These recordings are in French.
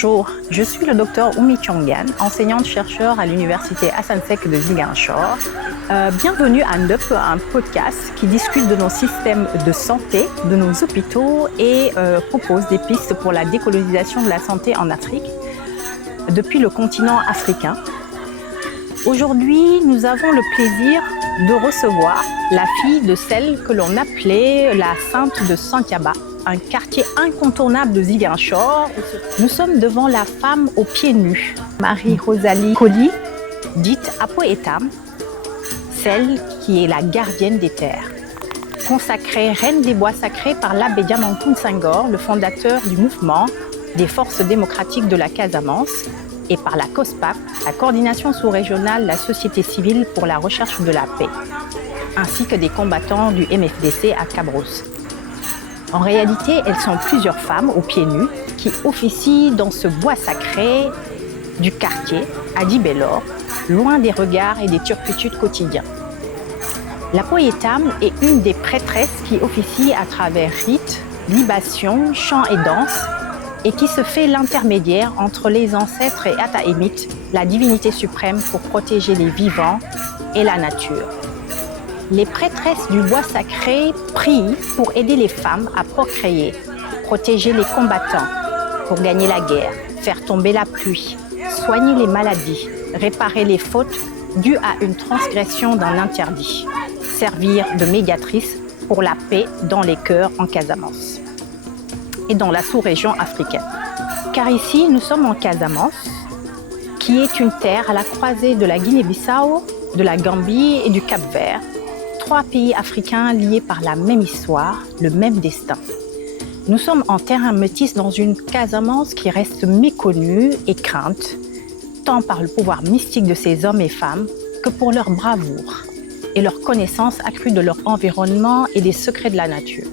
Bonjour, je suis le docteur Oumi Chongan, enseignante-chercheur à l'université Hassan Sek de Ziguinchor. Bienvenue à NUP, un podcast qui discute de nos systèmes de santé, de nos hôpitaux et propose des pistes pour la décolonisation de la santé en Afrique depuis le continent africain. Aujourd'hui, nous avons le plaisir de recevoir la fille de celle que l'on appelait la Sainte de Santhiaba, un quartier incontournable de Ziguinchor. Nous sommes devant la femme aux pieds nus, Marie-Rosalie Colli, dite Apo Etam, celle qui est la gardienne des terres. Consacrée reine des bois sacrés par l'abbé Diamankoun Senghor, le fondateur du mouvement des forces démocratiques de la Casamance, et par la COSPAP, la coordination sous-régionale de la société civile pour la recherche de la paix, ainsi que des combattants du MFDC à Cabrousse. En réalité, elles sont plusieurs femmes aux pieds nus qui officient dans ce bois sacré du quartier, à Dibelor, loin des regards et des turpitudes quotidiens. La Apo Etam est une des prêtresses qui officie à travers rites, libations, chants et danses, et qui se fait l'intermédiaire entre les ancêtres et Ata-Émit, la divinité suprême pour protéger les vivants et la nature. Les prêtresses du bois sacré prient pour aider les femmes à procréer, protéger les combattants, pour gagner la guerre, faire tomber la pluie, soigner les maladies, réparer les fautes dues à une transgression d'un interdit, servir de médiatrice pour la paix dans les cœurs en Casamance et dans la sous-région africaine. Car ici, nous sommes en Casamance, qui est une terre à la croisée de la Guinée-Bissau, de la Gambie et du Cap-Vert, trois pays africains liés par la même histoire, le même destin. Nous sommes en terrain métis dans une Casamance qui reste méconnue et crainte, tant par le pouvoir mystique de ces hommes et femmes que pour leur bravoure et leur connaissance accrue de leur environnement et des secrets de la nature.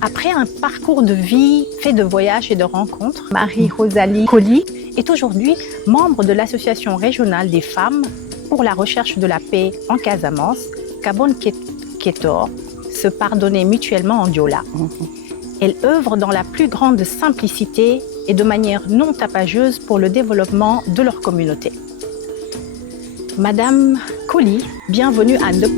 Après un parcours de vie fait de voyages et de rencontres, Marie-Rosalie Colli est aujourd'hui membre de l'Association régionale des femmes pour la recherche de la paix en Casamance, Kabon Ketor, se pardonner mutuellement en Diola. Elle œuvre dans la plus grande simplicité et de manière non tapageuse pour le développement de leur communauté. Madame Colli, bienvenue à NUP.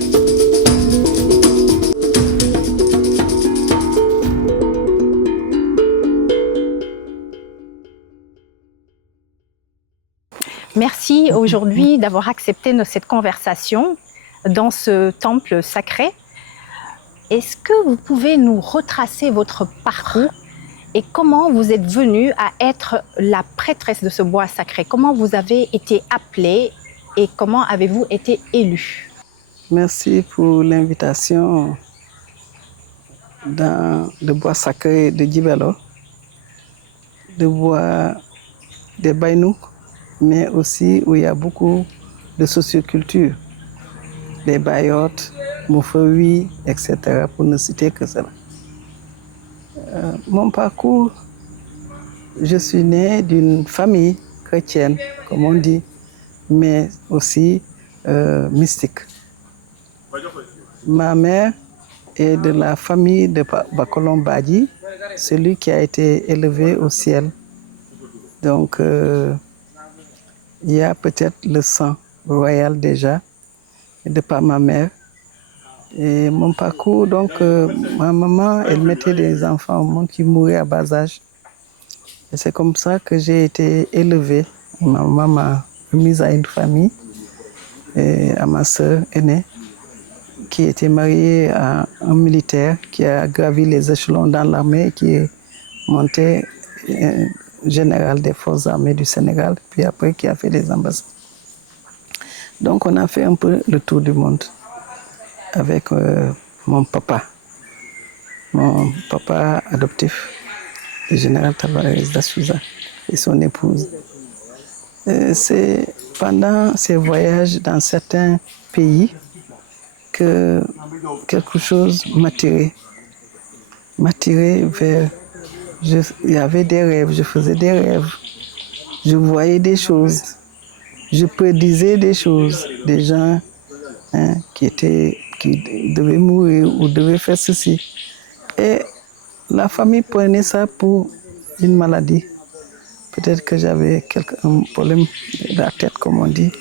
Merci aujourd'hui d'avoir accepté cette conversation dans ce temple sacré. Est-ce que vous pouvez nous retracer votre parcours et comment vous êtes venue à être la prêtresse de ce bois sacré? Comment vous avez été appelée et comment avez-vous été élue? Merci pour l'invitation dans le bois sacré de Djibelo, le bois des Baïnouk, mais aussi où il y a beaucoup de socioculture, les Bayottes, Moufewi, etc., pour ne citer que cela. Mon parcours, je suis né d'une famille chrétienne, comme on dit, mais aussi mystique. Ma mère est de la famille de Bakolom Badi, celui qui a été élevé au ciel. Donc, il y a peut-être le sang royal déjà, de par ma mère. Et mon parcours, donc, ma maman, elle mettait des enfants au monde qui mouraient à bas âge. Et c'est comme ça que j'ai été élevée. Ma maman m'a remise à une famille, et à ma sœur aînée, qui était mariée à un militaire qui a gravi les échelons dans l'armée et qui est monté général des forces armées du Sénégal, puis après qui a fait des ambassades. Donc on a fait un peu le tour du monde avec mon papa adoptif, le général Tavares da Souza et son épouse. C'est pendant ces voyages dans certains pays que quelque chose m'a tiré vers... Il y avait des rêves, je faisais des rêves, je voyais des choses, je prédisais des choses, des gens qui devaient mourir ou devaient faire ceci. Et la famille prenait ça pour une maladie. Peut-être que j'avais un problème de la tête, comme on dit.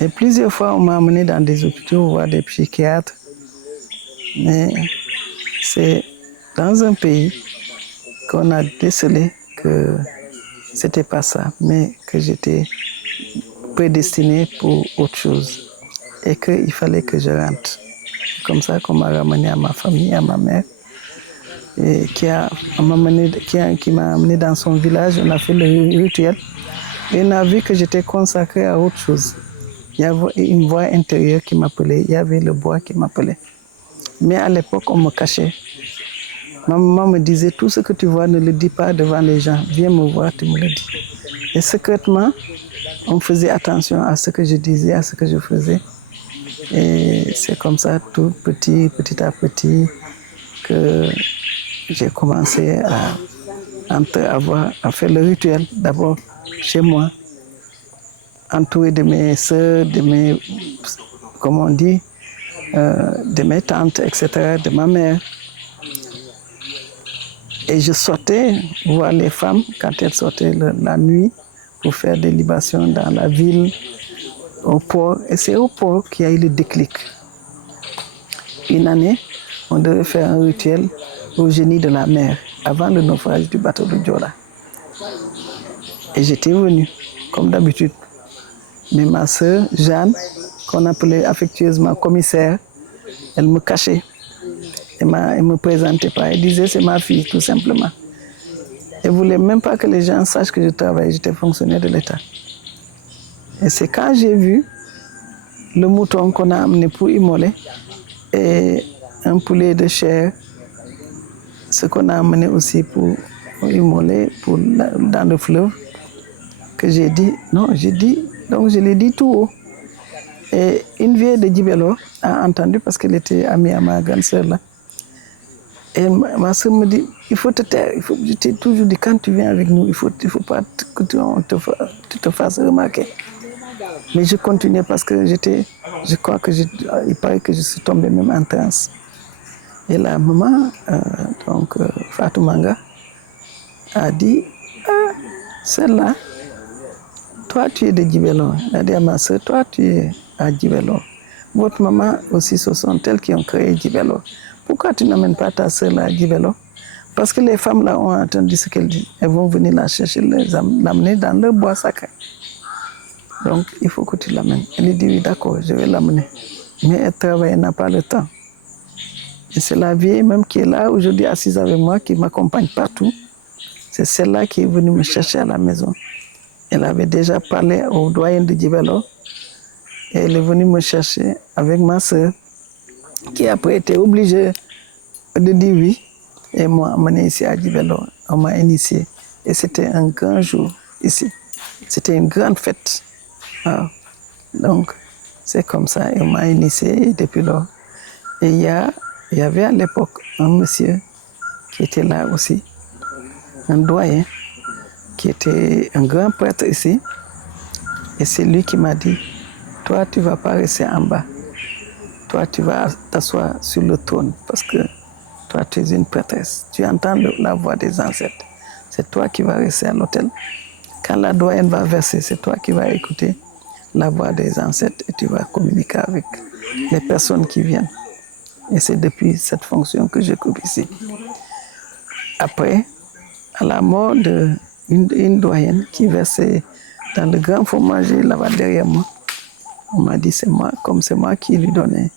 Et plusieurs fois, on m'a amené dans des hôpitaux voir des psychiatres. Mais c'est dans un pays qu'on a décelé que c'était pas ça, mais que j'étais prédestinée pour autre chose et qu'il fallait que je rentre. C'est comme ça qu'on m'a ramené à ma famille, à ma mère, et qui m'a amené dans son village. On a fait le rituel et on a vu que j'étais consacrée à autre chose. Il y avait une voix intérieure qui m'appelait, il y avait le bois qui m'appelait. Mais à l'époque, on me cachait. Ma maman me disait, tout ce que tu vois, ne le dis pas devant les gens. Viens me voir, tu me le dis. Et secrètement, on faisait attention à ce que je disais, à ce que je faisais. Et c'est comme ça, tout petit à petit, que j'ai commencé à faire le rituel, d'abord chez moi, entouré de mes sœurs, comme on dit, de mes tantes, etc., de ma mère. Et je sortais voir les femmes quand elles sortaient la nuit pour faire des libations dans la ville, au port. Et c'est au port qu'il y a eu le déclic. Une année, on devait faire un rituel au génie de la mer, avant le naufrage du bateau de Diola. Et j'étais venue, comme d'habitude. Mais ma sœur, Jeanne, qu'on appelait affectueusement commissaire, elle me cachait. Elle ne me présentait pas. Elle disait c'est ma fille, tout simplement. Elle ne voulait même pas que les gens sachent que je travaillais, j'étais fonctionnaire de l'État. Et c'est quand j'ai vu le mouton qu'on a amené pour immoler et un poulet de chair, ce qu'on a amené aussi pour immoler dans le fleuve, que j'ai dit, non, donc je l'ai dit tout haut. Et une vieille de Djibelo a entendu parce qu'elle était amie à ma grande sœur là. Et ma soeur me dit, il faut te taire, je t'ai toujours dit, quand tu viens avec nous, il ne faut pas que tu te fasses remarquer. Mais je continuais parce que je crois il paraît que je suis tombée même en transe. Et la maman, Fatou Manga, a dit, ah, celle-là, toi tu es de Djibelo. Elle a dit à ma soeur, toi tu es à Djibelo. Votre maman aussi, ce sont elles qui ont créé Djibelo. Pourquoi tu n'amènes pas ta sœur là à Djibelo? Parce que les femmes là ont entendu ce qu'elle dit. Elles vont venir la chercher, l'amener dans leur bois sacré. Donc il faut que tu l'amènes. Elle dit oui, d'accord, je vais l'amener. Mais elle travaille, elle n'a pas le temps. Et c'est la vieille même qui est là aujourd'hui assise avec moi, qui m'accompagne partout. C'est celle-là qui est venue me chercher à la maison. Elle avait déjà parlé au doyen de Djibelo. Et elle est venue me chercher avec ma sœur, qui après était obligée de dire oui. Et m'a amené ici à Djibelo. On m'a initié. Et c'était un grand jour ici. C'était une grande fête. Ah. Donc, c'est comme ça. Et on m'a initié et depuis lors. Et il y avait à l'époque un monsieur qui était là aussi, un doyen, qui était un grand prêtre ici. Et c'est lui qui m'a dit, toi, tu ne vas pas rester en bas. Toi, tu vas t'asseoir sur le trône parce que toi, tu es une prêtresse. Tu entends la voix des ancêtres. C'est toi qui vas rester à l'autel. Quand la doyenne va verser, c'est toi qui vas écouter la voix des ancêtres et tu vas communiquer avec les personnes qui viennent. Et c'est depuis cette fonction que j'occupe ici. Après, à la mort d'une doyenne qui versait dans le grand fromager là-bas derrière moi, on m'a dit c'est moi, comme c'est moi qui lui donnais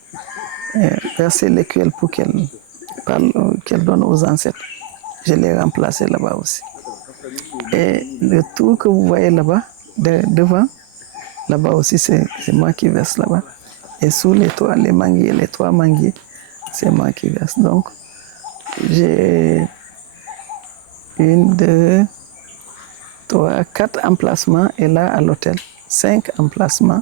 verser l'écuelle pour qu'elle donne aux ancêtres. Je l'ai remplacé là-bas aussi. Et le trou que vous voyez là-bas, devant, là-bas aussi c'est moi qui verse là-bas. Et sous les trois manguiers, c'est moi qui verse. Donc, j'ai 1, 2, 3, 4 emplacements et là à l'hôtel, 5 emplacements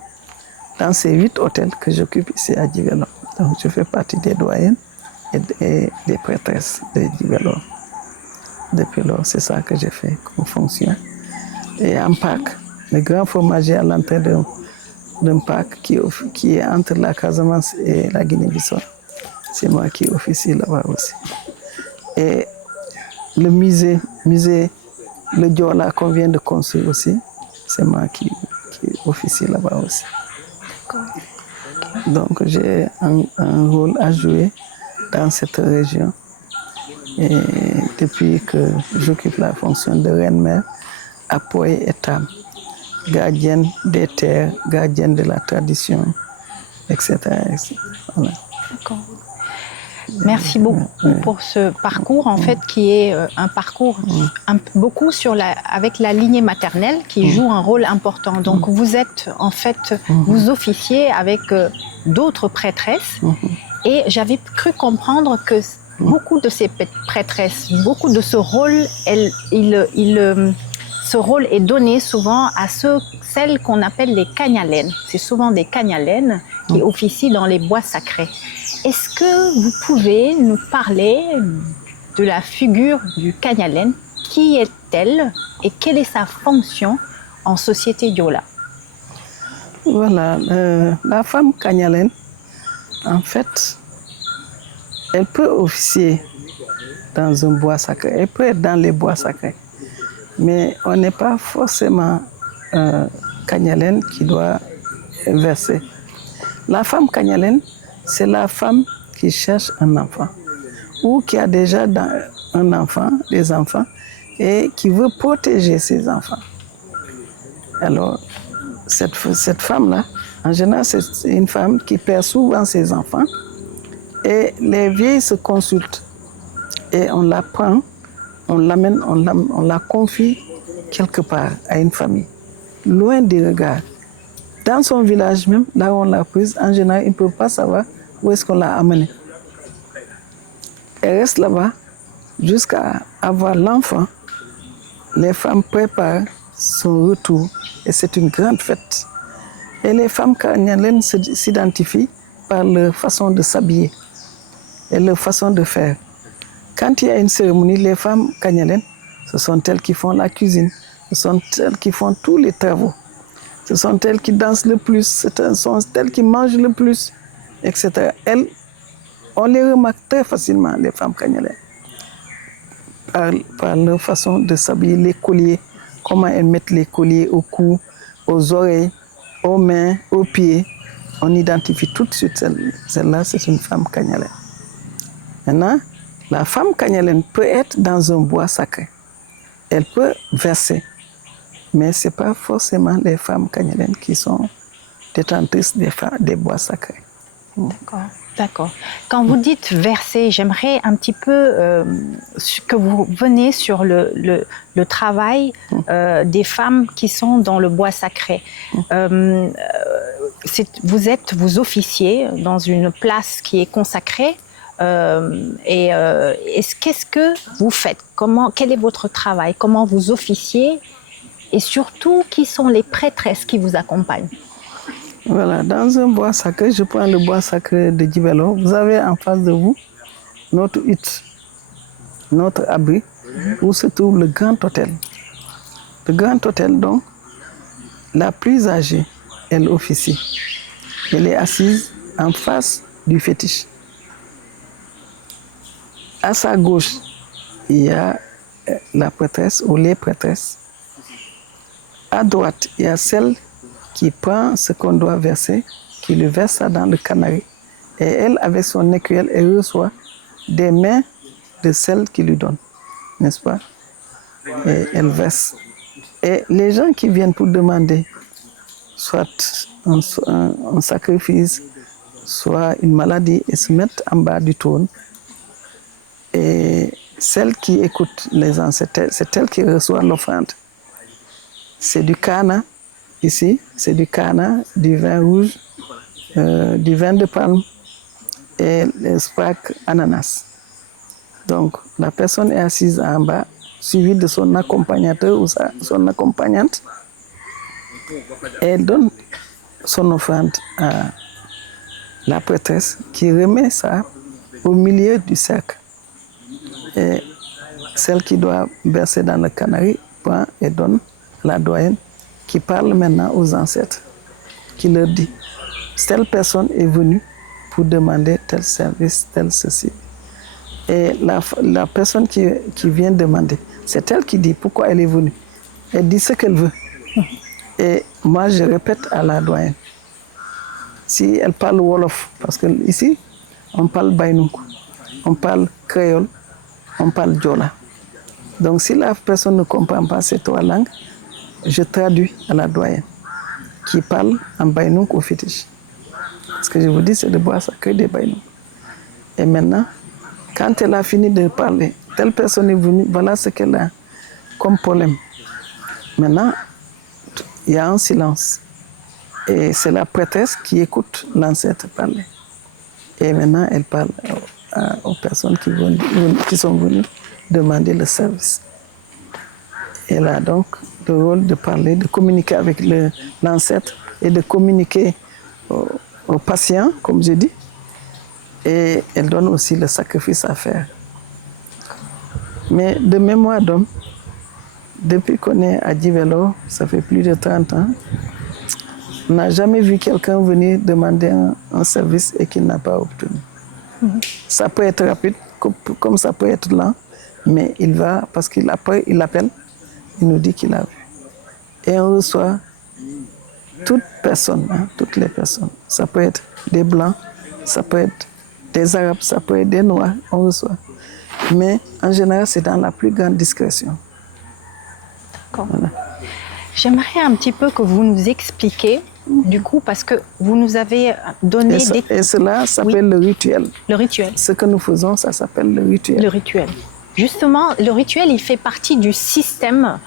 dans ces 8 hôtels que j'occupe ici à Djibelo. Donc, je fais partie des doyennes et des prêtresses de Djibelo. Depuis lors, c'est ça que j'ai fait comme fonction. Et en Pâques, le grand fromager à l'entrée d'un parc qui est entre la Casamance et la Guinée-Bissau. C'est moi qui officie là-bas aussi. Et le musée Le Diola qu'on vient de construire aussi, c'est moi qui officie là-bas aussi. Donc j'ai un rôle à jouer dans cette région. Et depuis que j'occupe la fonction de reine-mère à Poy et Tam, gardienne des terres, gardienne de la tradition, etc. Voilà. D'accord. Merci beaucoup pour ce parcours, en fait, qui est un parcours beaucoup avec la lignée maternelle qui joue un rôle important. Donc, vous êtes, en fait, vous officiez avec d'autres prêtresses et j'avais cru comprendre que beaucoup de ces prêtresses, beaucoup de ce rôle, ce rôle est donné souvent à celles qu'on appelle les cagnalènes. C'est souvent des cagnalènes qui officient dans les bois sacrés. Est-ce que vous pouvez nous parler de la figure du cagnalène? Qui est-elle et quelle est sa fonction en société Diola? Voilà, la femme cagnalène, en fait, elle peut officier dans un bois sacré, elle peut être dans les bois sacrés, mais on n'est pas forcément cagnalène qui doit verser. La femme cagnalène, c'est la femme qui cherche un enfant ou qui a déjà un enfant, des enfants, et qui veut protéger ses enfants. Alors, cette femme-là, en général, c'est une femme qui perd souvent ses enfants et les vieilles se consultent et on la prend, on l'amène, on la confie quelque part à une famille, loin des regards. Dans son village même, là où on l'a prise, en général, il ne peut pas savoir où est-ce qu'on l'a amenée. Elle reste là-bas jusqu'à avoir l'enfant. Les femmes préparent son retour et c'est une grande fête. Et les femmes cagnalènes s'identifient par leur façon de s'habiller et leur façon de faire. Quand il y a une cérémonie, les femmes cagnalènes, ce sont elles qui font la cuisine, ce sont elles qui font tous les travaux. Ce sont elles qui dansent le plus, ce sont elles qui mangent le plus, etc. Elles, on les remarque très facilement, les femmes cagnalènes, par leur façon de s'habiller, les colliers, comment elles mettent les colliers au cou, aux oreilles, aux mains, aux pieds. On identifie tout de suite celle-là, c'est une femme cagnalène. Maintenant, la femme cagnalène peut être dans un bois sacré. Elle peut verser. Mais ce n'est pas forcément les femmes cagnalènes qui sont détentrices des bois sacrés. D'accord. Quand vous dites verser, j'aimerais un petit peu que vous veniez sur le travail des femmes qui sont dans le bois sacré. Vous officiez dans une place qui est consacrée. Qu'est-ce que vous faites? Quel est votre travail? Comment vous officiez? Et surtout, qui sont les prêtresses qui vous accompagnent? Voilà, dans un bois sacré, je prends le bois sacré de Djibelo. Vous avez en face de vous notre hutte, notre abri, où se trouve le grand hôtel. Le grand hôtel, donc, la plus âgée, elle officie. Elle est assise en face du fétiche. À sa gauche, il y a la prêtresse ou les prêtresses. À droite, il y a celle qui prend ce qu'on doit verser, qui le verse dans le canari. Et elle, avec son écuelle, elle reçoit des mains de celle qui lui donne, n'est-ce pas? Et elle verse. Et les gens qui viennent pour demander soit un sacrifice, soit une maladie, ils se mettent en bas du trône. Et celle qui écoute les ancêtres, c'est elle qui reçoit l'offrande. C'est du cana, ici, c'est du cana, du vin rouge, du vin de palme et les spraques ananas. Donc, la personne est assise en bas, suivie de son accompagnateur ou son accompagnante. Et elle donne son offrande à la prêtresse qui remet ça au milieu du cercle. Et celle qui doit verser dans le canari prend et donne la doyenne qui parle maintenant aux ancêtres, qui leur dit telle personne est venue pour demander tel service, tel ceci. Et la personne qui vient demander C'est elle qui dit pourquoi elle est venue. Elle dit ce qu'elle veut. Et moi, je répète à la doyenne. Si elle parle Wolof, parce que ici, on parle Bainouk, on parle créole, on parle Diola. Donc si la personne ne comprend pas ces trois langues, je traduis à la doyenne, qui parle en Bainouk ou fétiche. Parce que je vous dis, c'est le bois sacré des Bainouk. Et maintenant, quand elle a fini de parler, telle personne est venue, voilà ce qu'elle a comme problème. Maintenant, il y a un silence. Et c'est la prêtresse qui écoute l'ancêtre parler. Et maintenant, elle parle aux personnes qui sont venues demander le service. Elle a donc le rôle de parler, de communiquer avec l'ancêtre et de communiquer aux patients, comme je dis. Et elle donne aussi le sacrifice à faire. Mais de mémoire d'homme, depuis qu'on est à Djibelo, ça fait plus de 30 ans, on n'a jamais vu quelqu'un venir demander un service et qu'il n'a pas obtenu. Ça peut être rapide, comme ça peut être lent, mais il va, parce qu'il appelle, il nous dit qu'il a vu. Et on reçoit toutes les personnes. Ça peut être des Blancs, ça peut être des Arabes, ça peut être des Noirs, on reçoit. Mais en général, c'est dans la plus grande discrétion. D'accord. Voilà. J'aimerais un petit peu que vous nous expliquiez, du coup, parce que vous nous avez donné Et cela s'appelle le rituel. Le rituel. Ce que nous faisons, ça s'appelle le rituel. Le rituel. Justement, le rituel, il fait partie du système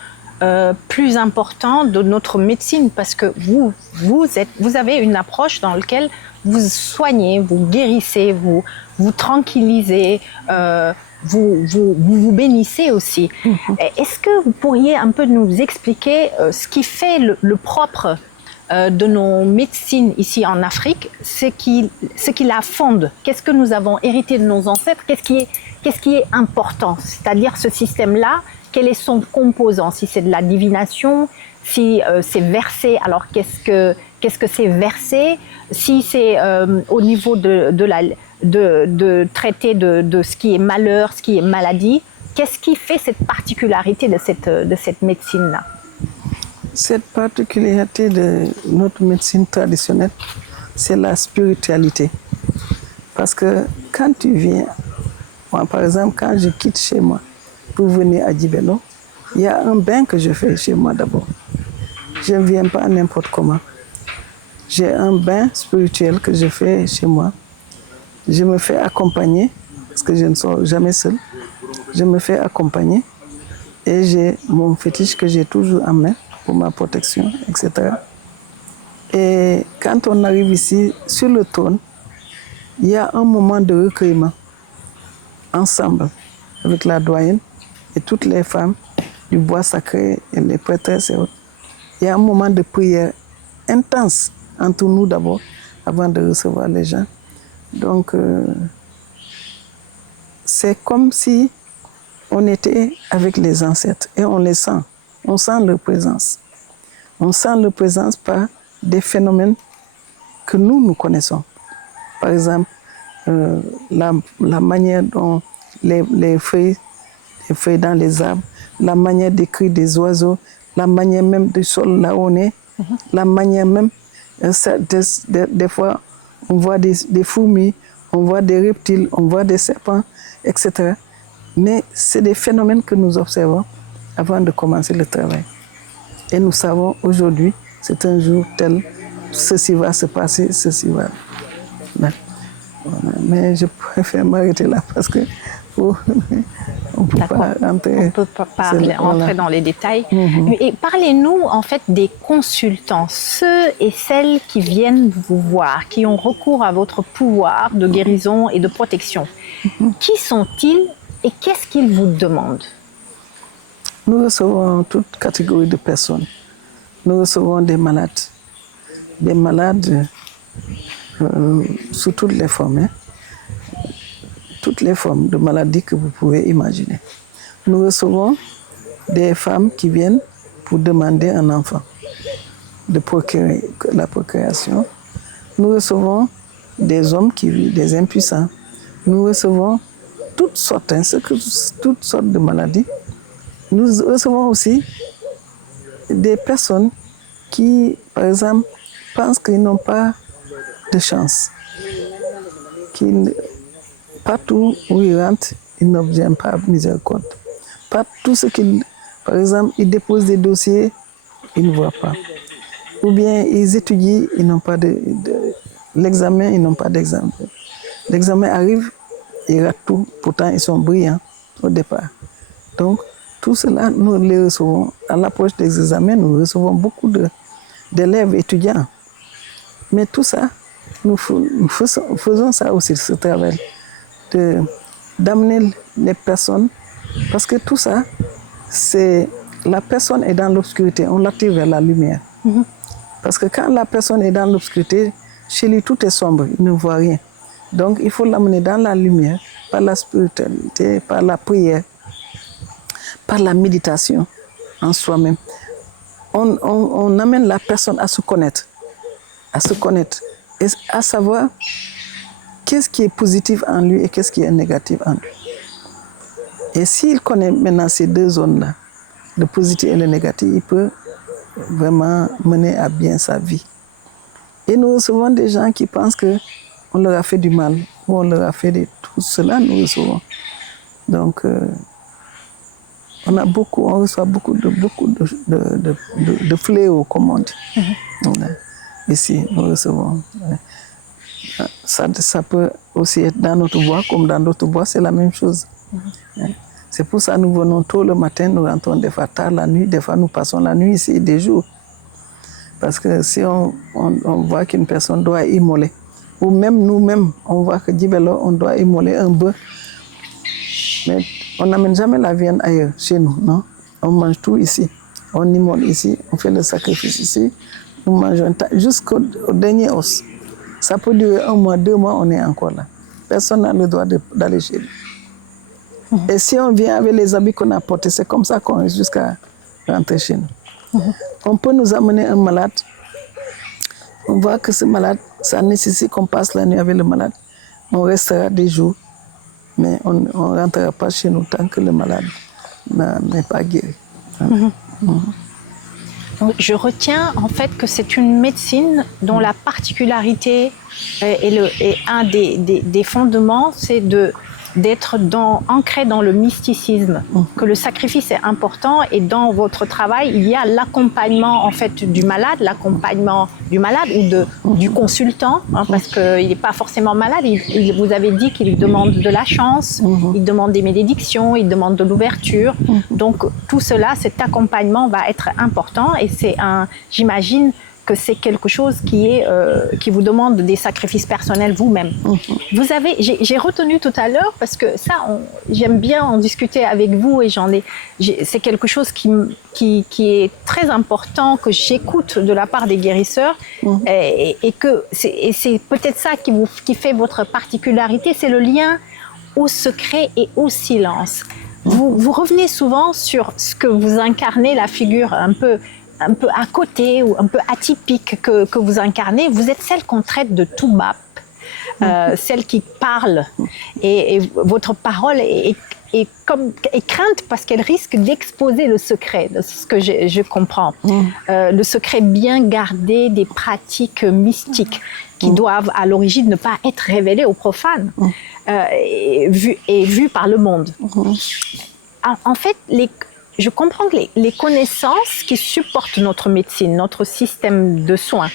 plus important de notre médecine, parce que vous avez une approche dans laquelle vous soignez, vous guérissez, vous tranquillisez, vous bénissez aussi. Est-ce que vous pourriez un peu nous expliquer ce qui fait le propre de nos médecines ici en Afrique, ce qui la fonde? Qu'est-ce que nous avons hérité de nos ancêtres? Qu'est-ce qui est important? C'est-à-dire ce système-là, quel est son composant? Si c'est de la divination, si c'est versé, alors qu'est-ce que c'est versé? Si c'est au niveau de traiter de ce qui est malheur, ce qui est maladie, qu'est-ce qui fait cette particularité de cette médecine-là? Cette particularité de notre médecine traditionnelle, c'est la spiritualité. Parce que quand tu viens, moi par exemple, quand je quitte chez moi pour venir à Djibelo, il y a un bain que je fais chez moi d'abord. Je ne viens pas n'importe comment. J'ai un bain spirituel que je fais chez moi. Je me fais accompagner, parce que je ne sors jamais seule. Je me fais accompagner et j'ai mon fétiche que j'ai toujours en main pour ma protection, etc. Et quand on arrive ici, sur le trône, il y a un moment de recueillement, ensemble, avec la doyenne et toutes les femmes du bois sacré et les prêtresses et autres. Il y a un moment de prière intense entre nous d'abord, avant de recevoir les gens. Donc, c'est comme si on était avec les ancêtres et on les sent. On sent leur présence. On sent leur présence par des phénomènes que nous connaissons. Par exemple, la manière dont les feuilles dans les arbres, la manière des cris des oiseaux, la manière même du sol là où on est, la manière même, des fois, on voit des fourmis, on voit des reptiles, on voit des serpents, etc. Mais c'est des phénomènes que nous observons avant de commencer le travail. Et nous savons aujourd'hui, c'est un jour tel, ceci va se passer, ceci va. Mais je préfère m'arrêter là parce que on ne peut pas rentrer. On ne peut pas rentrer dans les détails. Et parlez-nous en fait des consultants, ceux et celles qui viennent vous voir, qui ont recours à votre pouvoir de guérison et de protection. Qui sont-ils et qu'est-ce qu'ils vous demandent? Nous recevons toute catégorie de personnes. Nous recevons des malades sous toutes les formes, toutes les formes de maladies que vous pouvez imaginer. Nous recevons des femmes qui viennent pour demander un enfant, de procurer la procréation. Nous recevons des hommes qui vivent, des impuissants. Nous recevons toutes sortes de maladies Nous recevons aussi des personnes qui, par exemple, pensent qu'ils n'ont pas de chance. Partout où ils rentrent, ils n'obtiennent pas miséricorde. Tout ce qu'ils, par exemple, ils déposent des dossiers, ils ne voient pas. Ou bien ils étudient, ils n'ont pas l'examen, ils n'ont pas d'examen. L'examen arrive, ils ratent tout, pourtant ils sont brillants au départ. Donc, tout cela, nous les recevons. À l'approche des examens, nous recevons beaucoup d'élèves étudiants. Mais tout ça, nous faisons ça aussi, ce travail, d'amener les personnes, parce que tout ça, la personne est dans l'obscurité, on l'attire vers la lumière. Parce que quand la personne est dans l'obscurité, chez lui tout est sombre, il ne voit rien. Donc il faut l'amener dans la lumière, par la spiritualité, par la prière, par la méditation en soi-même. On amène la personne à se connaître, et à savoir qu'est-ce qui est positif en lui et qu'est-ce qui est négatif en lui. Et s'il connaît maintenant ces deux zones-là, le positif et le négatif, il peut vraiment mener à bien sa vie. Et nous recevons des gens qui pensent qu'on leur a fait du mal, ou on leur a fait tout cela, nous recevons. Donc, on reçoit beaucoup de fléaux, comme on dit. Voilà. Ici, nous recevons. Ça peut aussi être dans notre bois, comme dans d'autres bois, c'est la même chose. C'est pour ça que nous venons tôt le matin, nous rentrons des fois tard la nuit, des fois nous passons la nuit ici des jours. Parce que si on voit qu'une personne doit immoler, ou même nous-mêmes, on voit que Djibelo, on doit immoler un bœuf, mais on n'amène jamais la viande ailleurs, chez nous, non? On mange tout ici, on immole ici, on fait le sacrifice ici, nous mangeons jusqu'au dernier os. Ça peut durer 1 mois, 2 mois, on est encore là. Personne n'a le droit d'aller chez nous. Et si on vient avec les habits qu'on a portés, c'est comme ça qu'on reste jusqu'à rentrer chez nous. On peut nous amener un malade. On voit que ce malade, ça nécessite qu'on passe la nuit avec le malade. On restera des jours, mais on ne rentrera pas chez nous tant que le malade n'est pas guéri. Donc, je retiens en fait que c'est une médecine dont la particularité et un des fondements, c'est d'être ancré dans le mysticisme, que le sacrifice est important, et dans votre travail, il y a l'accompagnement en fait du malade ou du consultant, parce qu'il n'est pas forcément malade. Vous avez dit qu'il demande de la chance, il demande des bénédictions, il demande de l'ouverture. Donc tout cela, cet accompagnement va être important, et j'imagine que c'est quelque chose qui vous demande des sacrifices personnels vous-même. J'ai retenu tout à l'heure, parce que ça, j'aime bien en discuter avec vous, et c'est quelque chose qui est très important, que j'écoute de la part des guérisseurs, et c'est peut-être ça qui fait votre particularité, c'est le lien au secret et au silence. Vous revenez souvent sur ce que vous incarnez, la figure un peu à côté ou un peu atypique que vous incarnez. Vous êtes celle qu'on traite de toubab, celle qui parle, et votre parole est crainte parce qu'elle risque d'exposer le secret, de ce que je comprends. Le secret bien gardé des pratiques mystiques qui doivent à l'origine ne pas être révélées aux profanes et vues par le monde. En fait, je comprends que les connaissances qui supportent notre médecine, notre système de soins,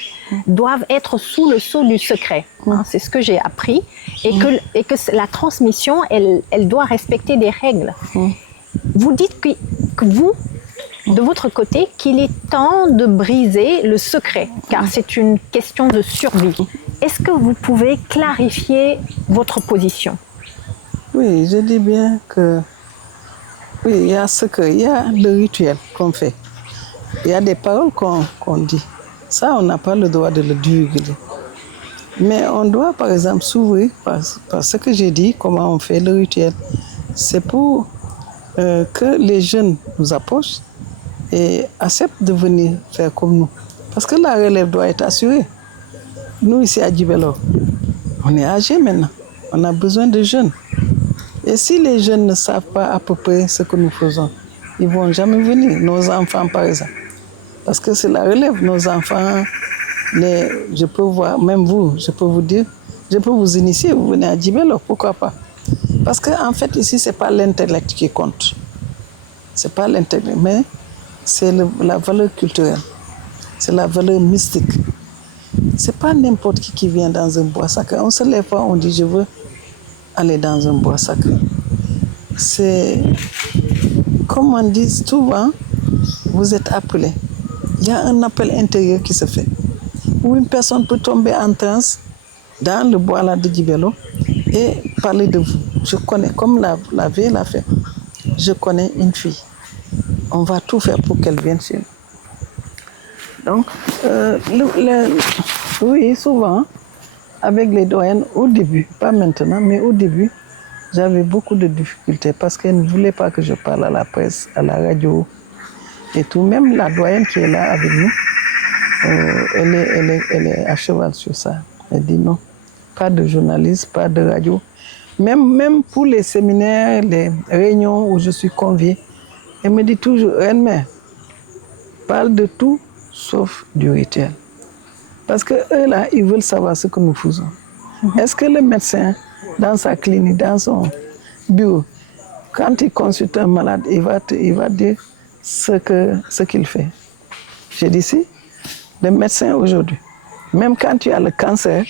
doivent être sous le sceau du secret. C'est ce que j'ai appris. Et que la transmission, elle doit respecter des règles. Vous dites que vous, de votre côté, qu'il est temps de briser le secret, car c'est une question de survie. Est-ce que vous pouvez clarifier votre position? Oui, je dis bien que oui, il y a il y a le rituel qu'on fait. Il y a des paroles qu'on dit. Ça, on n'a pas le droit de le divulguer. Mais on doit, par exemple, s'ouvrir par ce que j'ai dit, comment on fait le rituel. C'est pour que les jeunes nous approchent et acceptent de venir faire comme nous. Parce que la relève doit être assurée. Nous, ici à Djibelo, on est âgés maintenant. On a besoin de jeunes. Et si les jeunes ne savent pas à peu près ce que nous faisons, ils ne vont jamais venir, nos enfants par exemple. Parce que c'est la relève, nos enfants, je peux voir, même vous, je peux vous dire, je peux vous initier, vous venez à Djibelo, pourquoi pas? Parce qu'en fait, ici, ce n'est pas l'intellect qui compte. Ce n'est pas l'intellect, mais c'est la valeur culturelle, c'est la valeur mystique. Ce n'est pas n'importe qui vient dans un bois sacré. On ne se lève pas, on dit je veux aller dans un bois sacré. C'est, comme on dit souvent, vous êtes appelé. Il y a un appel intérieur qui se fait. Où une personne peut tomber en transe dans le bois là de Djibelo et parler de vous. Je connais, comme la vie l'a fait, je connais une fille. On va tout faire pour qu'elle vienne chez nous. Donc, oui, souvent, avec les doyennes, au début, pas maintenant, mais au début, j'avais beaucoup de difficultés parce qu'elle ne voulait pas que je parle à la presse, à la radio et tout. Même la doyenne qui est là avec nous, elle est à cheval sur ça. Elle dit non, pas de journaliste, pas de radio. Même pour les séminaires, les réunions où je suis conviée, elle me dit toujours, elle-même, parle de tout sauf du rituel. Parce qu'eux là, ils veulent savoir ce que nous faisons. Est-ce que le médecin, dans sa clinique, dans son bureau, quand il consulte un malade, il va dire ce qu'il fait? J'ai dit si, le médecin aujourd'hui, même quand tu as le cancer,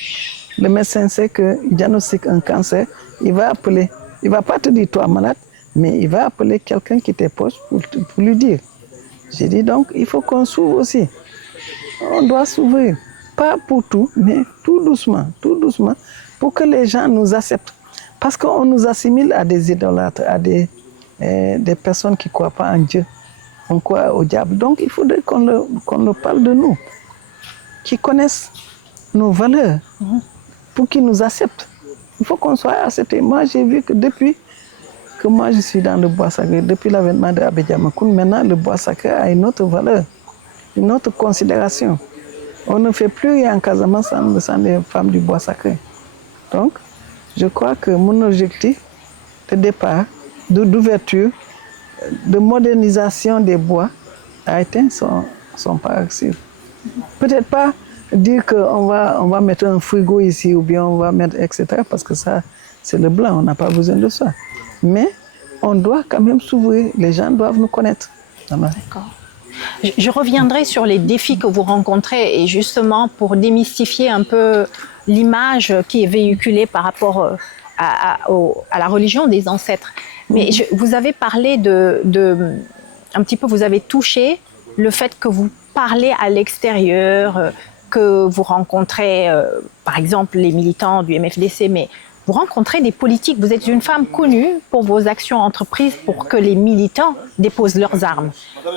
le médecin sait qu'il diagnostique un cancer, il va appeler, il ne va pas te dire toi malade, mais il va appeler quelqu'un qui t'est proche pour lui dire. J'ai dit donc, il faut qu'on s'ouvre aussi. On doit s'ouvrir. Pas pour tout, mais tout doucement, pour que les gens nous acceptent. Parce qu'on nous assimile à des idolâtres, à des personnes qui ne croient pas en Dieu. On croit au diable. Donc, il faudrait qu'on leur parle de nous, qui connaissent nos valeurs, pour qu'ils nous acceptent. Il faut qu'on soit accepté. Moi, j'ai vu que depuis que moi, je suis dans le bois sacré, depuis l'avènement de Abbé Diamacoune, maintenant, le bois sacré a une autre valeur, une autre considération. On ne fait plus rien en Casamance sans les femmes du bois sacré. Donc, je crois que mon objectif de départ, d'ouverture, de modernisation des bois a atteint son paroxysme. Peut-être pas dire qu'on va mettre un frigo ici ou bien on va mettre etc. parce que ça, c'est le blanc, on n'a pas besoin de ça. Mais on doit quand même s'ouvrir, les gens doivent nous connaître. D'accord. Je reviendrai sur les défis que vous rencontrez et justement pour démystifier un peu l'image qui est véhiculée par rapport à la religion des ancêtres. Mais vous avez parlé un petit peu, vous avez touché le fait que vous parlez à l'extérieur, que vous rencontrez par exemple les militants du MFDC, mais vous rencontrez des politiques. Vous êtes une femme connue pour vos actions entreprises pour que les militants déposent leurs armes,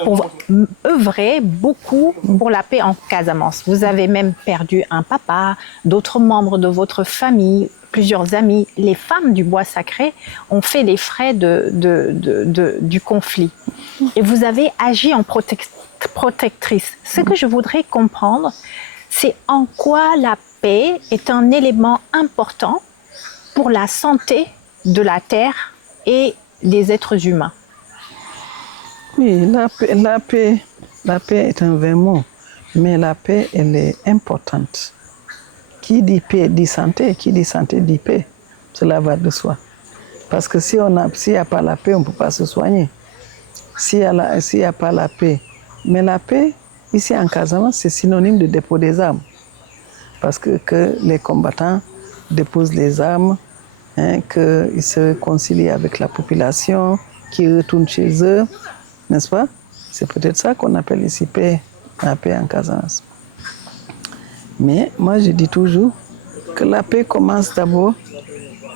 pour œuvrer beaucoup pour la paix en Casamance. Vous avez même perdu un papa, d'autres membres de votre famille, plusieurs amis. Les femmes du bois sacré ont fait les frais du conflit. Et vous avez agi en protectrice. Ce que je voudrais comprendre, c'est en quoi la paix est un élément important pour la santé de la terre et des êtres humains. Oui, la paix est un vain mot, mais la paix, elle est importante. Qui dit paix dit santé, qui dit santé dit paix. Cela va de soi. Parce que s'il n'y a pas la paix, on ne peut pas se soigner. S'il n'y a pas la paix. Mais la paix, ici en Casamance, c'est synonyme de dépôt des armes. Parce que les combattants déposent les armes, qu'ils se réconcilient avec la population, qu'ils retournent chez eux, n'est-ce pas? C'est peut-être ça qu'on appelle ici la paix en Casamance. Mais moi, je dis toujours que la paix commence d'abord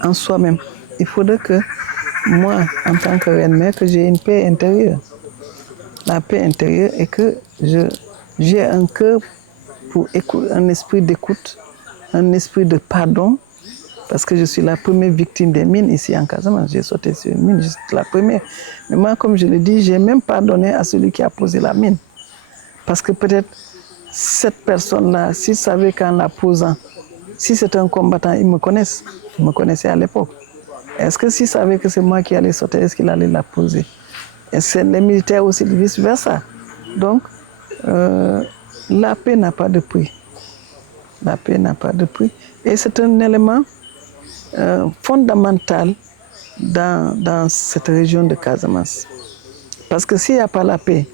en soi-même. Il faudrait que moi, en tant que reine-mère, que j'ai une paix intérieure. La paix intérieure est que j'ai un cœur pour écouter, un esprit d'écoute, un esprit de pardon, parce que je suis la première victime des mines ici en Casamance. J'ai sauté sur une mine, je suis la première. Mais moi, comme je le dis, j'ai même pardonné à celui qui a posé la mine. Parce que peut-être cette personne-là, s'il savait qu'en la posant, si c'est un combattant, ils me connaissent. Ils me connaissaient à l'époque. Est-ce que s'il savait que c'est moi qui allais sauter, est-ce qu'il allait la poser? Et c'est les militaires aussi, vice-versa. Donc, la paix n'a pas de prix. La paix n'a pas de prix. Et c'est un élément fondamental dans cette région de Casamance. Parce que s'il n'y a pas la paix,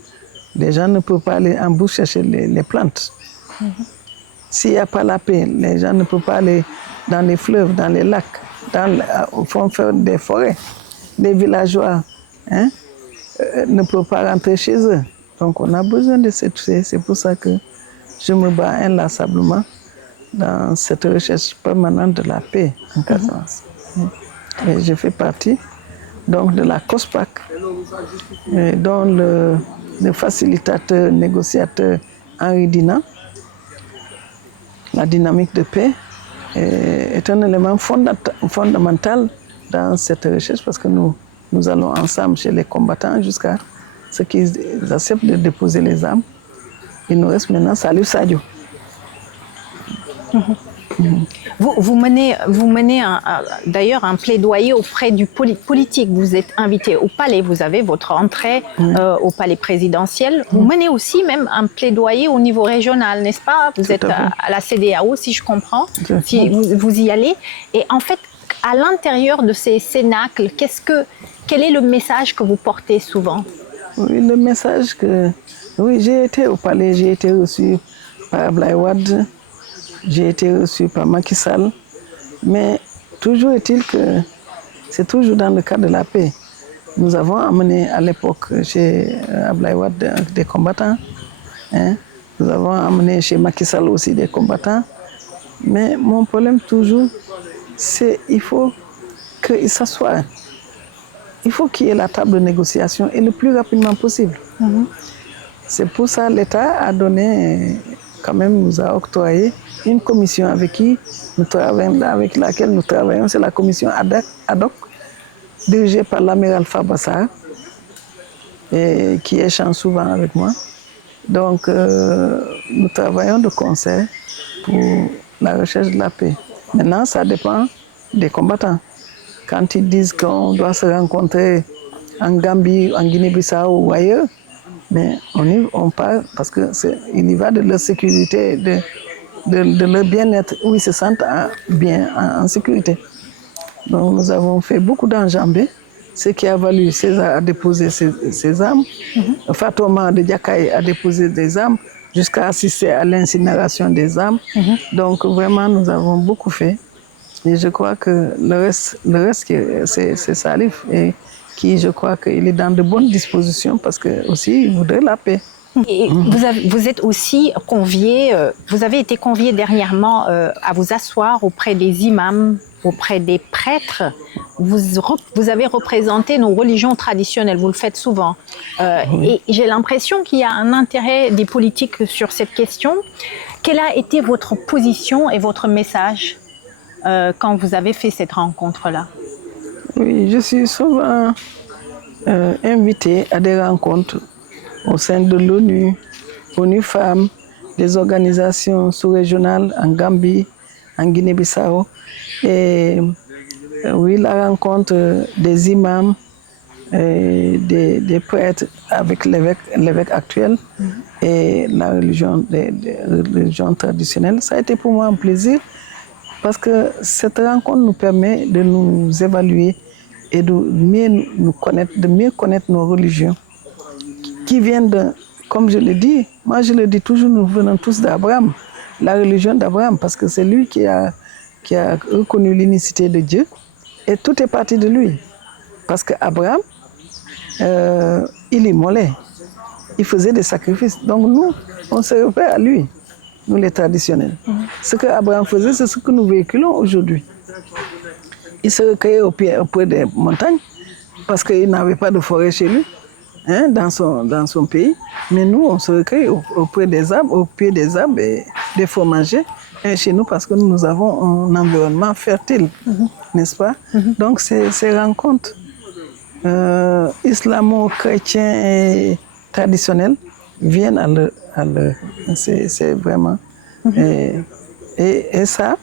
les gens ne peuvent pas aller en bush chercher les plantes. S'il n'y a pas la paix, les gens ne peuvent pas aller dans les fleuves, dans les lacs, au fond faire des forêts. Les villageois ne peuvent pas rentrer chez eux. Donc on a besoin de cette paix. C'est pour ça que je me bats inlassablement dans cette recherche permanente de la paix en Casamance. Et je fais partie donc de la COSPAC, dont le facilitateur, négociateur Henri Dinan. La dynamique de paix est un élément fondamental dans cette recherche parce que nous allons ensemble chez les combattants jusqu'à ce qu'ils acceptent de déposer les armes. Il nous reste maintenant Salif Sadio. Vous menez d'ailleurs un plaidoyer auprès du politique. Vous êtes invité au palais, vous avez votre entrée au palais présidentiel. Vous menez aussi même un plaidoyer au niveau régional, n'est-ce pas? Vous êtes à la CEDEAO, si je comprends, si vous y allez. Et en fait, à l'intérieur de ces cénacles, quel est le message que vous portez souvent? Oui, le message que... Oui, j'ai été au palais, j'ai été reçu par Abdoulaye Wade, j'ai été reçu par Macky Sall, mais toujours est-il que c'est toujours dans le cadre de la paix. Nous avons amené à l'époque chez Abdoulaye Wade des combattants, nous avons amené chez Macky Sall aussi des combattants, mais mon problème toujours, c'est qu'il faut qu'ils s'assoient. Il faut qu'il y ait la table de négociation et le plus rapidement possible. C'est pour ça que l'État a donné, quand même nous a octroyé une commission avec laquelle nous travaillons, c'est la commission ad hoc, dirigée par l'amiral Fabassar, et qui échange souvent avec moi. Donc, nous travaillons de concert pour la recherche de la paix. Maintenant, ça dépend des combattants. Quand ils disent qu'on doit se rencontrer en Gambie, en Guinée-Bissau ou ailleurs, mais on part parce qu'il y va de leur sécurité, de leur bien-être, où ils se sentent bien, en sécurité. Donc nous avons fait beaucoup d'enjambées, ce qui a valu César à déposer ses armes, Fatouma de Diakaï a déposé des armes, jusqu'à assister à l'incinération des armes. Donc vraiment, nous avons beaucoup fait. Et je crois que le reste c'est Salif, et qui, je crois qu'il est dans de bonnes dispositions parce que aussi il voudrait la paix. Et vous êtes aussi convié, vous avez été convié dernièrement à vous asseoir auprès des imams, auprès des prêtres. Vous avez représenté nos religions traditionnelles, vous le faites souvent. Et j'ai l'impression qu'il y a un intérêt des politiques sur cette question. Quelle a été votre position et votre message quand vous avez fait cette rencontre-là? Oui, je suis souvent invitée à des rencontres au sein de l'ONU, ONU Femmes, des organisations sous-régionales en Gambie, en Guinée-Bissau. Et oui, la rencontre des imams, des prêtres avec l'évêque actuel et la religion, des religions traditionnelles, ça a été pour moi un plaisir parce que cette rencontre nous permet de nous évaluer et de mieux connaître nos religions qui viennent de, comme je le dis, moi je le dis toujours, nous venons tous d'Abraham, la religion d'Abraham, parce que c'est lui qui a reconnu l'unicité de Dieu et tout est parti de lui. Parce qu'Abraham, il immolait, il faisait des sacrifices. Donc nous, on se réfère à lui, nous les traditionnels. Ce qu'Abraham faisait, c'est ce que nous véhiculons aujourd'hui. Il se recueillait auprès des montagnes parce qu'il n'avait pas de forêt chez lui, dans son pays. Mais nous, on se recueille auprès des arbres, au pied des arbres et des fromagers chez nous parce que nous avons un environnement fertile, n'est-ce pas? Donc ces rencontres islamo-chrétiens et traditionnelles viennent à le c'est vraiment... Et ça,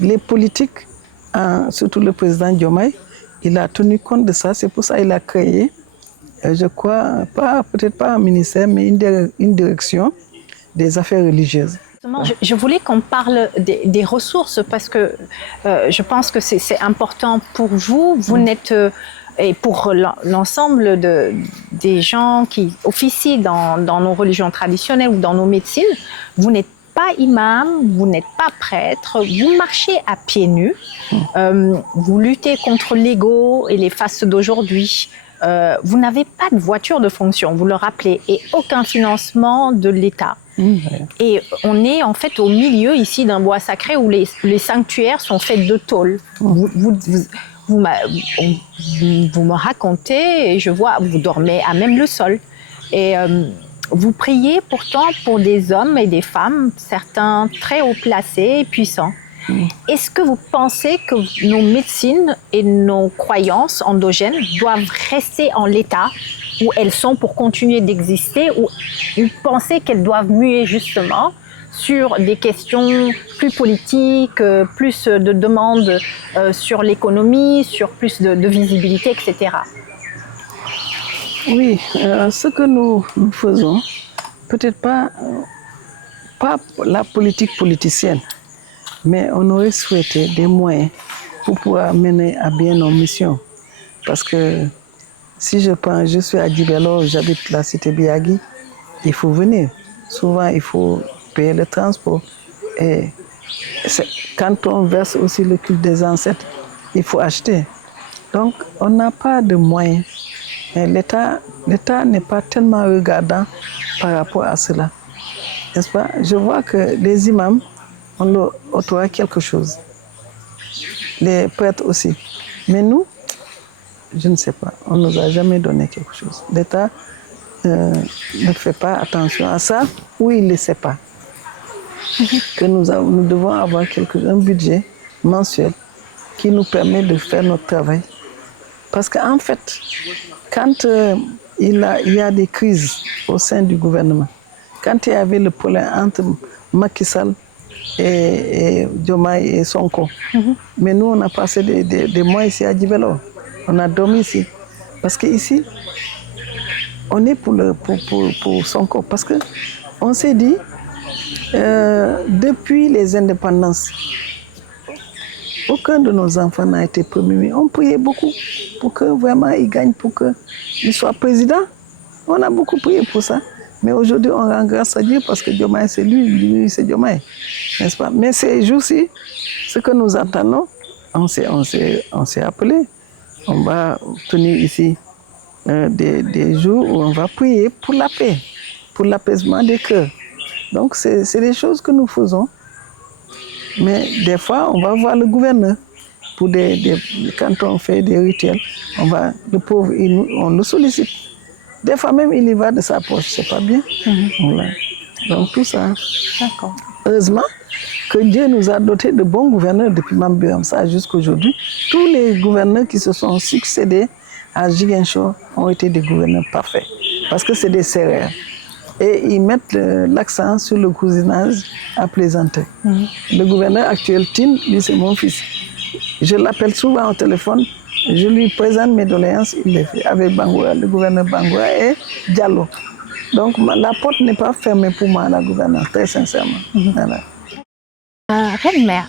les politiques, surtout le président Diomaye, il a tenu compte de ça. C'est pour ça qu'il a créé je crois, peut-être pas un ministère, mais une direction des affaires religieuses. Je voulais qu'on parle des ressources parce que je pense que c'est important pour vous. Vous n'êtes, et pour l'ensemble des gens qui officient dans nos religions traditionnelles ou dans nos médecines, vous n'êtes pas imam, vous n'êtes pas prêtre, vous marchez à pieds nus, vous luttez contre l'ego et les fastes d'aujourd'hui. Vous n'avez pas de voiture de fonction, vous le rappelez, et aucun financement de l'État. Et on est en fait au milieu ici d'un bois sacré où les sanctuaires sont faits de tôle. Vous me racontez et je vois, vous dormez à même le sol. Et vous priez pourtant pour des hommes et des femmes, certains très haut placés et puissants. Est-ce que vous pensez que nos médecines et nos croyances endogènes doivent rester en l'état où elles sont pour continuer d'exister, ou vous pensez qu'elles doivent muer justement sur des questions plus politiques, plus de demandes sur l'économie, sur plus de visibilité, etc. Oui, ce que nous faisons, peut-être pas la politique politicienne, mais on aurait souhaité des moyens pour pouvoir mener à bien nos missions. Parce que si je suis à Djibelo, j'habite la cité Biagui, il faut venir. Souvent, il faut payer le transport. Et quand on verse aussi le culte des ancêtres, il faut acheter. Donc, on n'a pas de moyens. L'État n'est pas tellement regardant par rapport à cela. N'est-ce pas? Je vois que les imams, on leur octroie quelque chose. Les prêtres aussi. Mais nous, je ne sais pas, on ne nous a jamais donné quelque chose. L'État ne fait pas attention à ça, ou il ne le sait pas. Que nous devons avoir un budget mensuel qui nous permet de faire notre travail. Parce qu'en fait, quand il y a des crises au sein du gouvernement, quand il y avait le problème entre Macky Sall et Diomaye et Sonko, mais nous on a passé des mois ici à Djibelo, on a dormi ici. Parce qu'ici, on est pour Sonko, parce qu'on s'est dit, depuis les indépendances, aucun de nos enfants n'a été premier ministre. On priait beaucoup pour que vraiment il gagne, pour qu'il soit président. On a beaucoup prié pour ça. Mais aujourd'hui, on rend grâce à Dieu parce que Diomaye, c'est lui c'est Diomaye. N'est-ce pas? Mais ces jours-ci, ce que nous entendons, on s'est appelé. On va tenir ici des jours où on va prier pour la paix, pour l'apaisement des cœurs. Donc, c'est des choses que nous faisons. Mais des fois, on va voir le gouverneur. Quand on fait des rituels, le pauvre, on le sollicite. Des fois même, il y va de sa poche, c'est pas bien. Voilà. Donc tout ça. D'accord. Heureusement que Dieu nous a dotés de bons gouverneurs depuis Mame Biram Sarr jusqu'à aujourd'hui. Tous les gouverneurs qui se sont succédés à Ziguinchor ont été des gouverneurs parfaits. Parce que c'est des sérères. Et ils mettent l'accent sur le cousinage à plaisanter. Le gouverneur actuel, Tine, lui c'est mon fils. Je l'appelle souvent au téléphone, je lui présente mes doléances, il les fait avec Bangoura, le gouverneur Bangoura et Diallo. Donc la porte n'est pas fermée pour moi, la gouverneure, très sincèrement. Voilà. Reine Mère,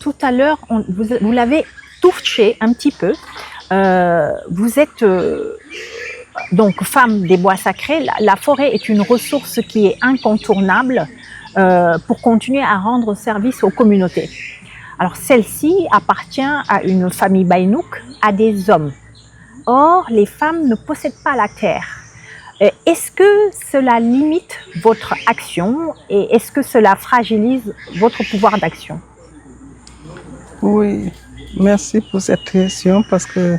tout à l'heure, vous l'avez touché un petit peu. Vous êtes donc femme des bois sacrés. La forêt est une ressource qui est incontournable pour continuer à rendre service aux communautés. Alors celle-ci appartient à une famille Baïnouk, à des hommes. Or, les femmes ne possèdent pas la terre. Est-ce que cela limite votre action et est-ce que cela fragilise votre pouvoir d'action? Oui, merci pour cette question parce que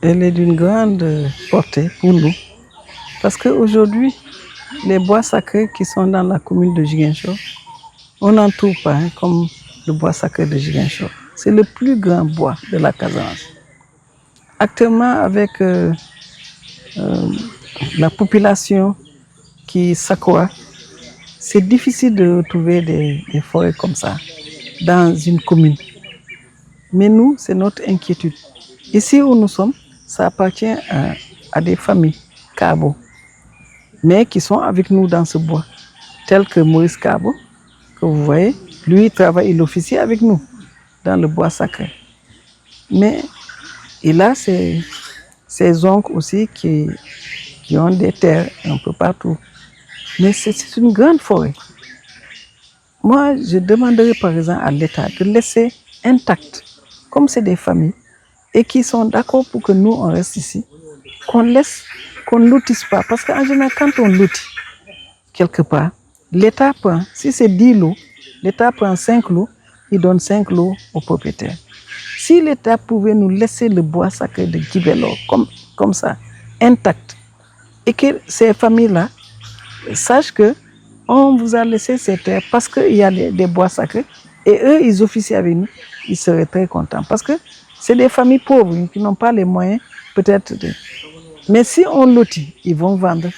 elle est d'une grande portée pour nous. Parce qu'aujourd'hui, les bois sacrés qui sont dans la commune de Ziguinchor, on n'en trouve pas comme le bois sacré de Ziguinchor. C'est le plus grand bois de la Casamance. Actuellement, avec la population qui s'accroît, c'est difficile de retrouver des forêts comme ça dans une commune. Mais nous, c'est notre inquiétude. Ici où nous sommes, ça appartient à des familles, Kabo, mais qui sont avec nous dans ce bois, tels que Maurice Kabo, que vous voyez, lui il officie avec nous dans le bois sacré. Mais il a ses oncles aussi qui ont des terres un peu partout. Mais c'est une grande forêt. Moi, je demanderais par exemple à l'État de laisser intact, comme c'est des familles, et qui sont d'accord pour que nous, on reste ici, qu'on ne lotisse pas. Parce qu'en général, quand on lotit quelque part, l'État prend, si c'est 10 lots, l'État prend 5 lots, il donne 5 lots aux propriétaires. Si l'État pouvait nous laisser le bois sacré de Djibélor comme ça, intact, et que ces familles-là sachent qu'on vous a laissé ces terres parce qu'il y a des bois sacrés, et eux, ils officient avec nous, ils seraient très contents. Parce que c'est des familles pauvres qui n'ont pas les moyens, peut-être. Mais si on lotit, ils vont vendre.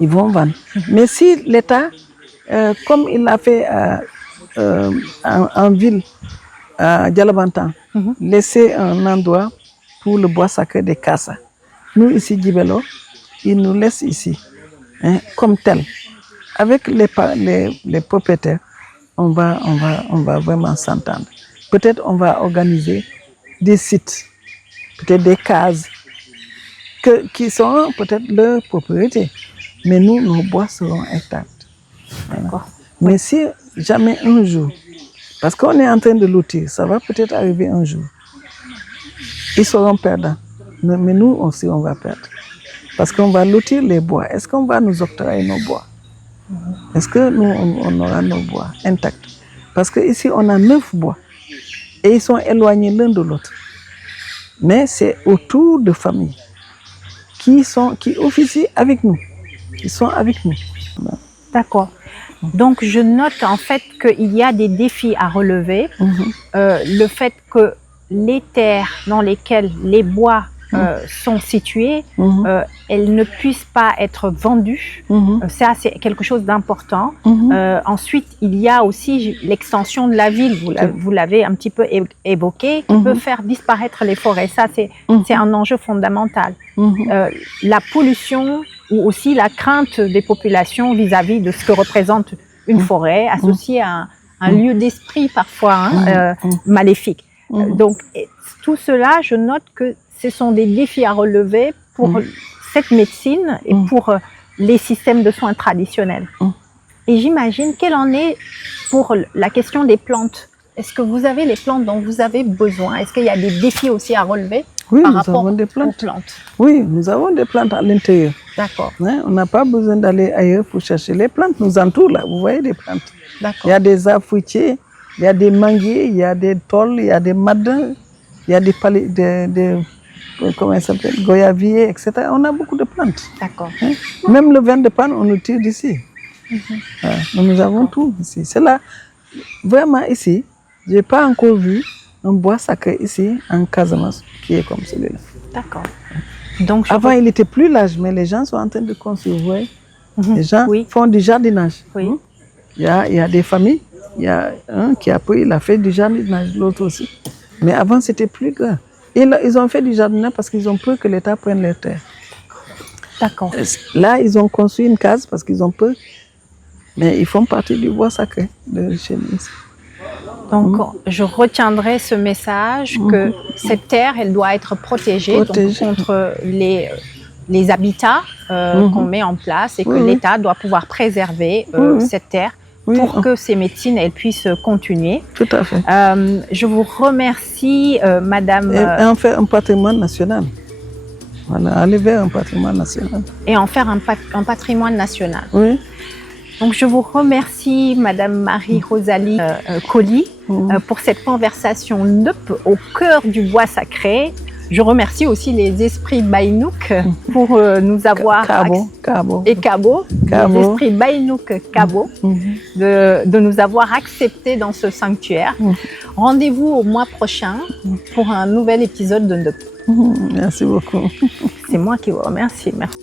Ils vont vendre. Mais si l'État, comme il l'a fait en ville, à Djalabantan, laisser un endroit pour le bois sacré des Kassa. Nous, ici, Djibélor, ils nous laissent ici, comme tel. Avec les propriétaires, on va vraiment s'entendre. Peut-être on va organiser des sites, peut-être des cases, qui sont peut-être leur propriété. Mais nous, nos bois seront intacts. Voilà. Mais si jamais un jour, parce qu'on est en train de lotir, ça va peut-être arriver un jour, ils seront perdants. Mais nous aussi, on va perdre. Parce qu'on va lotir les bois. Est-ce qu'on va nous octroyer nos bois? Est-ce que nous, on aura nos bois intacts? Parce qu'ici, on a 9 bois. Et ils sont éloignés l'un de l'autre. Mais c'est autour de familles qui officient avec nous. Ils sont avec nous. D'accord. Donc, je note en fait qu'il y a des défis à relever. Le fait que les terres dans lesquelles les bois sont situés, elles ne puissent pas être vendues. Ça, c'est quelque chose d'important. Ensuite, il y a aussi l'extension de la ville. Vous l'avez un petit peu évoqué, qui peut faire disparaître les forêts. Ça, c'est un enjeu fondamental. La pollution ou aussi la crainte des populations vis-à-vis de ce que représente une forêt, associée à un lieu d'esprit parfois maléfique. Donc, tout cela, je note que ce sont des défis à relever pour cette médecine et pour les systèmes de soins traditionnels. Et j'imagine qu'elle en est pour la question des plantes. Est-ce que vous avez les plantes dont vous avez besoin? Est-ce qu'il y a des défis aussi à relever par rapport aux plantes? Oui, nous avons des plantes à l'intérieur. D'accord. On n'a pas besoin d'aller ailleurs pour chercher. Les plantes nous entourent là, vous voyez des plantes. Il y a des arbres fruitiers, il y a des manguiers, il y a des tôles, il y a des madins, il y a des comment ça s'appelle, goyaviers, etc. On a beaucoup de plantes. D'accord. Même le vin de panne, on nous tire d'ici. Nous avons tout ici. C'est là, vraiment ici, je n'ai pas encore vu un bois sacré ici, en Casamance, qui est comme celui-là. D'accord. Donc, avant, il était plus large, mais les gens sont en train de construire. Vous voyez? Les gens font du jardinage. Il y a des familles. Il y a un qui a pris, il a fait du jardinage, l'autre aussi. Mais avant, c'était plus grand. Et là, ils ont fait du jardinage parce qu'ils ont peur que l'État prenne leurs terres. D'accord. Là, ils ont construit une case parce qu'ils ont peur. Mais ils font partie du bois sacré de chez nous. Donc, je retiendrai ce message que cette terre, elle doit être protégée. Donc, contre les habitats qu'on met en place et que l'État doit pouvoir préserver cette terre pour que ces médecines elles puissent continuer. Tout à fait. Je vous remercie, Madame. Et en faire un patrimoine national. Voilà, aller vers un patrimoine national. Et en faire un patrimoine national. Oui. Donc, je vous remercie, Madame Marie-Rosalie Colli, pour cette conversation neutre au cœur du bois sacré. Je remercie aussi les esprits Baïnouk pour nous avoir... Kabo. Et Kabo. Les esprits Baïnouk Kabo, de nous avoir acceptés dans ce sanctuaire. Rendez-vous au mois prochain pour un nouvel épisode de Ndep. Merci beaucoup. C'est moi qui vous remercie. Merci.